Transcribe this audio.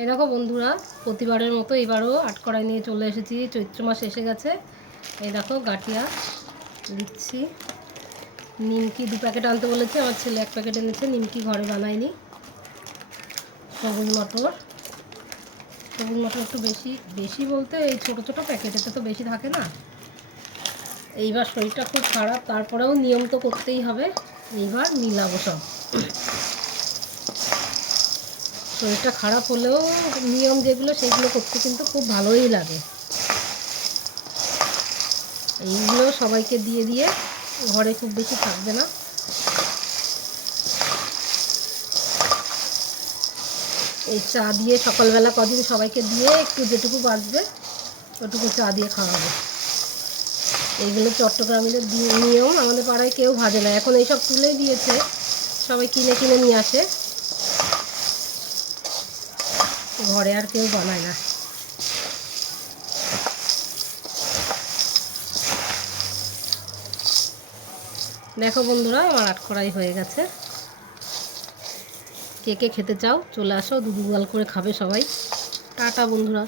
এই দেখো বন্ধুরা, প্রতিবারের মতো এবারও আটকড়াই নিয়ে চলে এসেছি। চৈত্র মাস এসে গেছে। এই দেখো গাঁঠিয়া দিচ্ছি। নিমকি 2 প্যাকেট আনতে বলেছে, আমার ছেলে 1 প্যাকেট এনেছে। নিমকি ঘরে বানাইনি। সবুজ মটর একটু বেশি বেশি বলতে এই ছোটো ছোটো প্যাকেটেতে তো বেশি থাকে না। এইবার শরীরটা খুব খারাপ, তারপরেও নিয়ম তো করতেই হবে। এইবার মিলাবো সব। শরীরটা খারাপ হলেও নিয়ম যেগুলো সেগুলো করতে কিন্তু খুব ভালোই লাগে। এইগুলো সবাইকে দিয়ে দিয়ে ঘরে খুব বেশি থাকবে না। এই চা দিয়ে সকালবেলা কদিন সবাইকে দিয়ে একটু যেটুকু বাঁচবে ওটুকু চা দিয়ে খাওয়াবো। এইগুলো চট্টগ্রামীদের নিয়ম। আমাদের পাড়ায় কেউ ভাজে না এখন, এইসব তুলেই দিয়েছে, সবাই কিনে কিনে নিয়ে আসে। ঘরে আর কেউ বানায় না। দেখো বন্ধুরা, আমার আটকড়াই হয়ে গেছে। কে কে খেতে চাও চলে আসো, 2 গাল করে খাবে সবাই। টাটা বন্ধুরা।